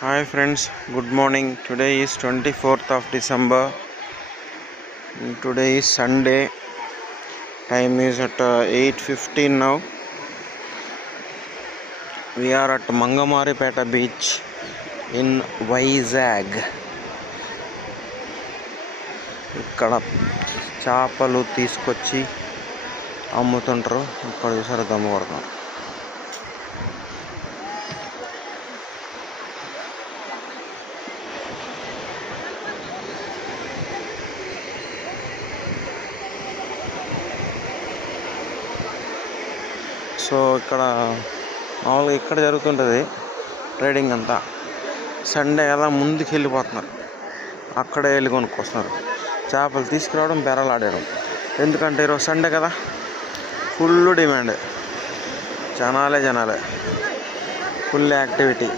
Hi friends, good morning. Today is 24th of December. Today is Sunday. Time is at 8:15 now. We are at Mangamaripeta beach in Vizag. ఇక్కడ చేపలు తీసుకొచ్చి అమ్ముతుంటారు. ఇక్కడ చూసారు దమ్ము కొడతాం. సో ఇక్కడ మామూలుగా ఇక్కడ జరుగుతుంటుంది ట్రేడింగ్ అంతా. సండే కదా ముందుకు వెళ్ళిపోతున్నారు, అక్కడే వెళ్ళి కొనుక్కొస్తున్నారు. చేపలు తీసుకురావడం, బెరలాడడం. ఎందుకంటే ఈరోజు సండే కదా, ఫుల్ డిమాండ్, జనాలే ఫుల్ యాక్టివిటీ.